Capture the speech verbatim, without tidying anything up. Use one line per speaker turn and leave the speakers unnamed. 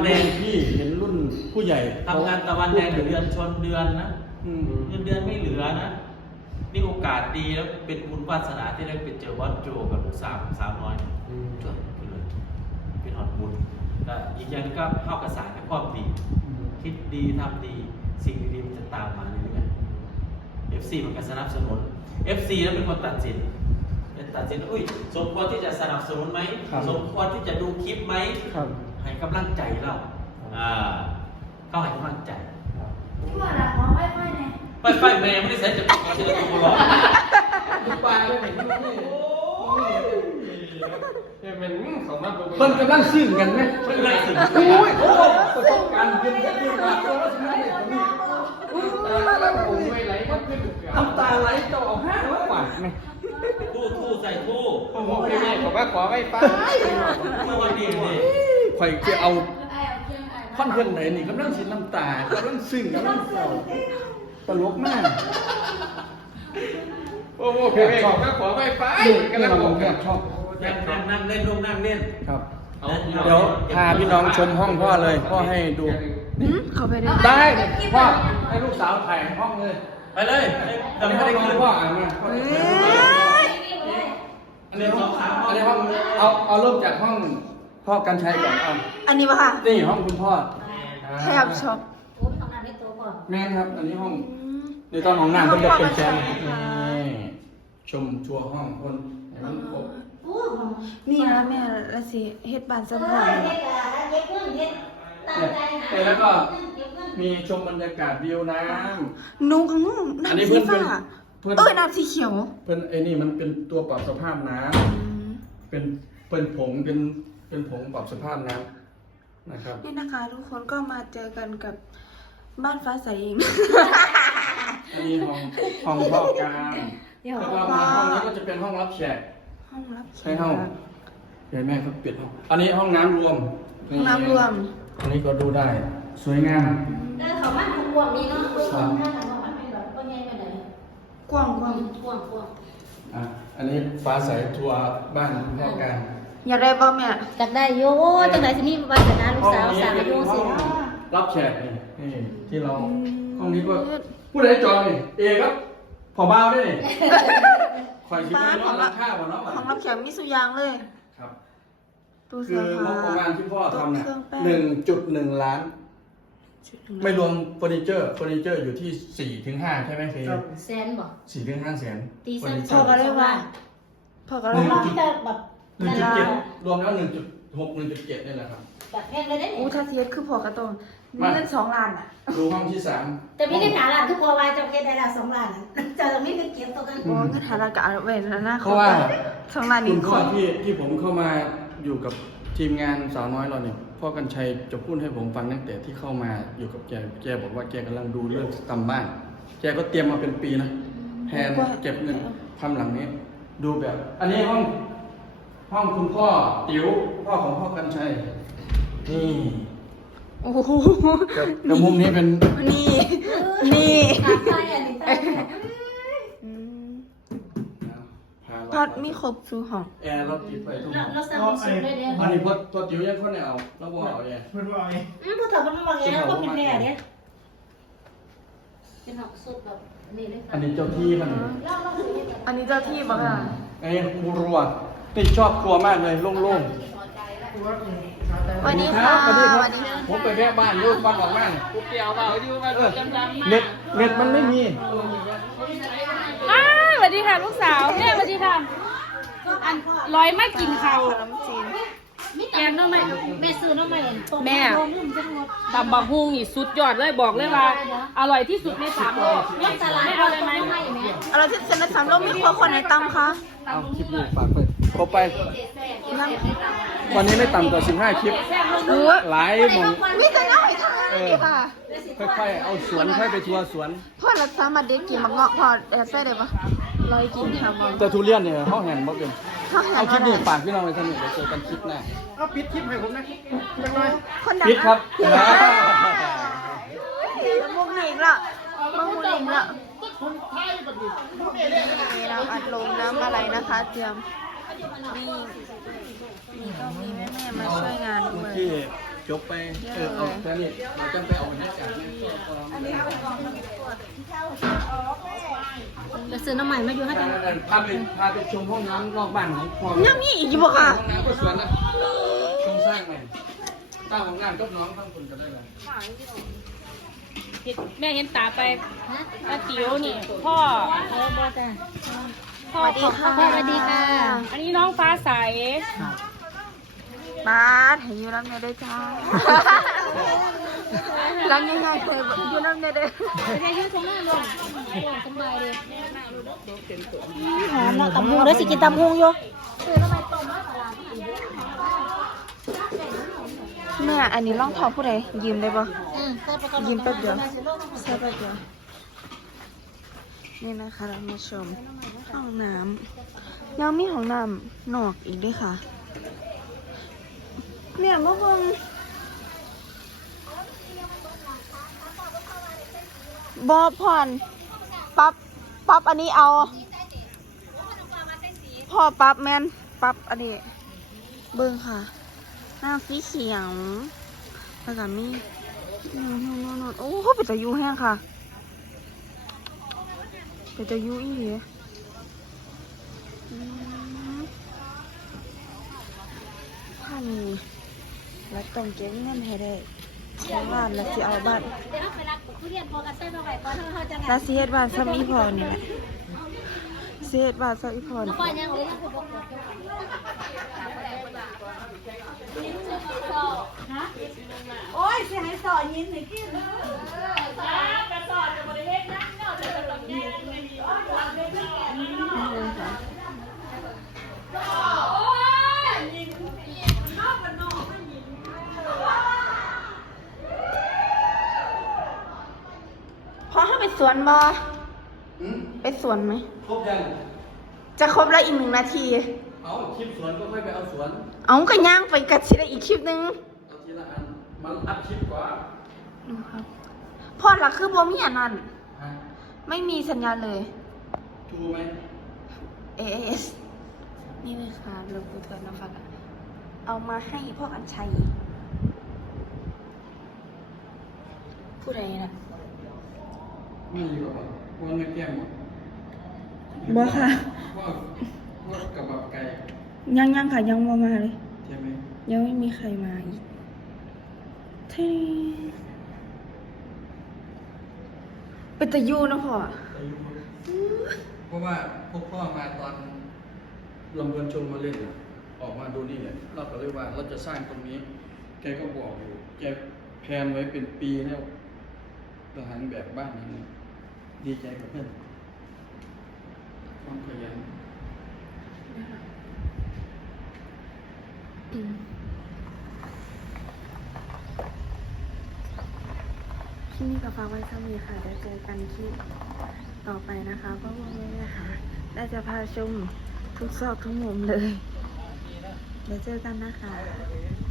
แดงพี่เห็นรุ่นผู้ใหญ่
ทำงานตะวันแดงเดือนชนเดือนนะเงินเดือนไม่เหลือนะนี่โอกาสดีแล้วเป็นบุญวาสนาที่ได้ไปเจอวัดโจกับลูกสาวสาวน้อยจบไปเลยเป็นหอดบุญแต่อีกอย่างก็เข้ากระสานกับความดีคิดดีทำดีสิ่งดีๆมันจะตามมาเรื่อยๆ เอฟ ซี มันก็สนับสนุน เอฟ ซี แล้วเป็นคนตัดสินเป็นตัดสินอุ้ยสมควรที่จะสนับสนุนไหมสมควรที่จะดูคลิปไหมให้กำลังใจเราอ่าเขาให้กำลังใจ
ว่าหลักของไฟไฟเนี่ย
ไฟไฟแม่ไม่ได้ใช้จะตัวที่เราตัวหลอก
ปลาเลยไหนนี่เป็นเขามาเป็น
มันกำลังซึ้งกันไหม
ไม่ได้สิ
โอ้ยโอ้ยประสบการณ์เพียงแค่เพียงแค่ตัวเราชนะเนี่ยน้ำตาไหลจะออกห้าแล้วปากไหม
ทู่ทู่ใส่ทู่
โอ้โหพี่แม่บอกว่าขอไฟฟ้า
เมื่อวันนี้นี่
ใครจะเอาค่อนเพื่อนไหนนี่กำลังสิน้ำตากำลังซึ้งกำลังเศร้าตลกมาก
โอ้โหพี่แม่บอกว่าขอไฟฟ้ากันแล้วผมก็ชอบ
นั่งนั่งเล่นลูกนั่งเล่น
ครับเดี๋ยวพาพี่น้องชมห้องพ่อเลยพ่อให้ดู
เขาไปได้
ได้พ่อให้ลูกสาวถ่ายห้องเลย
ไปเลย
อันนี้ห้องพ่ออ่านมาอันนี้ห้องอันนี้ห้องเอาเอาเริ่มจากห้องพ่อกันชัยก่อนเอา
อันนี้ป่ะคะ
นี่ห้องคุณพ่อ
แทบช็อก
โอ้ยทำงานในตัวก่อนแม่ครับอันนี้ห้องในตอนของนางเพิ่งจะเป็นแฟนชมทัวร์ห้องคน
นี่นะแม่ละสิเฮ็ดบ้านซัพพอร์ต
เนี่ยแล้วก็มีชมบรรยากาศวิวน้ำ
นูกังงูน้ำสีฟ้าเออน้ำสีเขียว
เพื่อนไอ้นี่มันเป็นตัวปรับสภาพน้ำเป็นเป็นผงเป็นเป็นผงปรับสภาพน้ำนะครับ
นี่นะคะทุกคนก็มาเจอกันกับบ้านฟ้าใสเอง
อันนี้ห้องห้องพ่อการแล้วก็มาห้องนี้ก็จะเป็นห้องรับแขก
ห้องรับ
ใช่ห้องเดี๋ยวแม่เขาปิดห้องอันนี้ห้องน้ำรวม
ห้องน้ำรวม
อันนี้ก็ดูได้สวยงาม
เออเขามันกว้างนี่เนาะกว้างน่าจะมองมันไม่แบบก็ใหญ่ไปไหน
กว้างกว้าง
กว้างกว้าง
อ่ะอันนี้ฟ้าใสทัวร์บ้านพ่อการ
อยากได้บ่แม่
อยากได้โย่จังไหนที่นี่บ้านแต่น้าลูกสาวสาวโย่สิ
รับแขกนี่นี่ที่เราห้องนี้ก็ผู้ใดจองนี่เอครับผอบ้าได้นี่คอยคิดว่าน้องราคาบ่เนาะ
ของรับแขกมีสุยางเลย
ครับ
ตู้
เสื้
อผ้า
คืองบประมาณที่พ่อทำเนี่ยหนึ่งจุดหนึ่งล้านไม่รวมเฟอร์นิเจอร์เฟอร์นิเจอร์อยู่ที่สี่ถึงห้าใช่ไหมเค
แสนบ่
สี่ถึงห้าแสน
ตีแสน
พอก็ได้ว่าพอก็ได้ว่า
แบบ
หนึ่งจุดเจ็ดรวมแล้วหนึ่งจุดหกหนึ่งจุดเจ็ดนี่แหละครับ
แบบแพงเลยได้
อู้ถ้าเทียบคือพอกระตรงนี่เงินสองล้านอ่ะ
ดูห้องที่สาม
แต่ไม่ได้หาล้านคือพอวายจะเก็บได้ละสองล้านเจอไม่ได้เก็บตัวกัน
โอ้เงินหาล้านกับเอาไว้แล้วนะ
เพราะว่า
สองล้าน
อีกคนที่ที่ผมเข้ามาอยู่กับทีมงานสาวน้อยเราเนี่ยพ่อกันชัยจะพูดให้ผมฟังตั้งแต่ที่เข้ามาอยู่กับแกแกบอกว่าแกกำลังดูเรื่องทำบ้านแกก็เตรียมมาเป็นปีนะแทนเก็บเงินทำหลังนี้ดูแบบ อันนี้ห้องห้องคุณพ่อติ๋วพ่อของพ่อกันชัยนี่
โอ้โห
กับมุมนี้เป็น
นี่นี่พัดมีครบทุกห้อง
แอร์รถติดไปทุกห้อง
เราสั่งสุดเลยเนี่ย
อันนี้พอตัวติ๋วยังคนเนี่ยเอาแล้วบอกเอาเนี่ย
เพื่อนว่าไง
อืมผู้ถอดมันว่าไงแล้วก็เป็นแม่เนี่ยเป็นห้องสุดแบบนี่เลย
อันนี้เจ้าที่มัน
อันนี้เจ้าที่บ้างอ่ะ
ไอ้ครัวนี่ชอบครัวมากเลยโล่งๆ
สวัสดีค่ะสวัสดีค่ะ
ผมไปแค่บ้านรูปบ้านของแม่
กูเกี่ยวเปล่าที่ว่าจำจำ
เน็ตเน็ตมันไม่มี
สวัสดีค่ะลูกสาวแม่สวัสดีค่ะอันร้อยไม่กินข้าวแกงน้องใหม่
แม่ซื้อน้องใหม่
แม่ตำบักฮุงนี่สุดยอดเลยบอกเลยว่าอร่อยที่สุดในสามโลกไม่เอาเลยไหม
อร่อยที่สุดในสามโลกมีครัวคนไหนตำคะ
เอาคลิปนี้ฝากไปครบไปวันนี้ไม่ต่ำกว่าสิบห้าคลิปหลายหมอง
มีแต่น้อยทางนี่ค่ะ
ค่อยๆเอาสวนค่อยไปทัวร์สวน
พ่อเราสามารถเด็กกินมะเงาะพอแอบใส่ได้ปะลอยกินทำ
แต่ทุเรียนเนี่ยห้องแห่งบ่เป็นเอาคลิปนี้ฝากพี่น้องไว้ท่านนี้เดี๋ยวเจอกันคลิปหน้า
เอาปิดคลิปให้ผมนะจังเลย
ปิดครับ
มุกหนิงละมุกหนิงละเราอัดลงน้ำอะไรนะคะเตรียมนี่นี่ก็มีแม่ๆมาช่วยงานด้วย
ที่จบไปเออเอาแค่นี้เราจะไปเอาบรรยากาศในครอบครัวอันนี้
จะซื้อน้ำใหม่มาอยู่ให้จัง
พาไปพาไปชมห้องน้ำนอกบ้านของพ่อ
ยังมีอีกอยู่บ่ค่ะ
ห้องน้ำก็สวนนะชมสร้างใหม่ตั้งของงานกับน้องทั้งคนก็ได้เลย
แม่เห็นตาไปอาติ๋วนี่พ่อ
เออบ่จ้ะ
พ่อ
สวัสดีค่ะ
สวัสดีค่ะ
อันนี้น้องฟ้าใส
มาเห็นอยู่น้ำเนี่ยด้วยจ้าร้านง่ายๆเลยอยู่น้ำเนี่ยด้วย
เป็นไงยืดตรงหน้าลงสบายดีหอมเนาะตำหูแล้วสิกินตำหูอยู่
แม่อันนี้ร่องทองผู้ใดยืมได้ปะ
อืมใส่ไปก่อน
ยืมแป๊บเดียวใช่แป๊บเดียวนี่นะคะเรามาชมห้องน้ำยังมีห้องน้ำนอกอีกด้วยค่ะเนี่ยเมื่อวันบอผ่อนปั๊บปั๊บอันนี้เอาพ่อปั๊บแมนปั๊บอันนี้เบิ้งค่ะหน้าสีเขียวแล้วก็มีนู่นนู่นนู่นนู่นโอ้โหเป็นตะยูแห้งค่ะเป็นตะยูอีหลีอืมถ้ามีแล้วต้องเก็บเงินให้ได้เพราะว่าแล้วสิเอาบ้าน
เดี๋ยวเราไปรับทุเรียนพอกันใส่มาไว้ก่อนเฮาจะงา
แล้ว
น
สิเฮ็ดบ้านซ้ำอีพอนี่แหละสิเฮ็ดบ้านซ้ำอีพอ
แล้ว
นี่
ก็ยังเลยนะคุณบอกโอ้ยสิให้สอนยินให้กิน
พอเข้าไปสวนบ่
อืม
ไปสวนไหม
ครบยัง
จะครบแล้วอีกหนึ่งนาที
เอาคลิปสวนก็ค่อยไปเอาสวน
เอากระย่างไปกัดสิได้อีกคลิปหนึง
เอาทีละอันมันอัดคลิปกว่า
ดูครับพ่อหลักคือบ่มีอันนั้น
ฮะ
ไม่มีสัญญาณเลย
ทูไหม
เอ เอส นี่เลยค่ะเราพูดกันนะคะเอามาให้พ่ออัญชัย ผู้ใดนะ
ไม่อยู่หรอกวันไม่แก้มหมด
บ่ค่ะ
ว่าว่ากระบอกไก่
ยังยังค่ะยังบ่มาเลย
ใช่ไหม
ยังไม่มีใครมาอีกเท่เป็นตะยูนะพ่อ
เพราะว่าพวกพ่อมาตอนลำเบินชมมาเล่นอะออกมาดูนี่แหละเราก็เลยว่าเราจะสร้างตรงนี้ แกก็บอกอยู่แกแพลนไว้เป็นปีแล้วทหารแบบบ้านนี้ดีใจกับเพื่อนความขยัน
อืมที่นี่ก็ฝากไว้เท่านี้ค่ะเดี๋ยวเจอกันที่ต่อไปนะคะเพราะว่าไม่ได้ค่ะได้จะพาชมทุกซอกทุกมุมเลย เดี๋ยวเจอกันนะคะ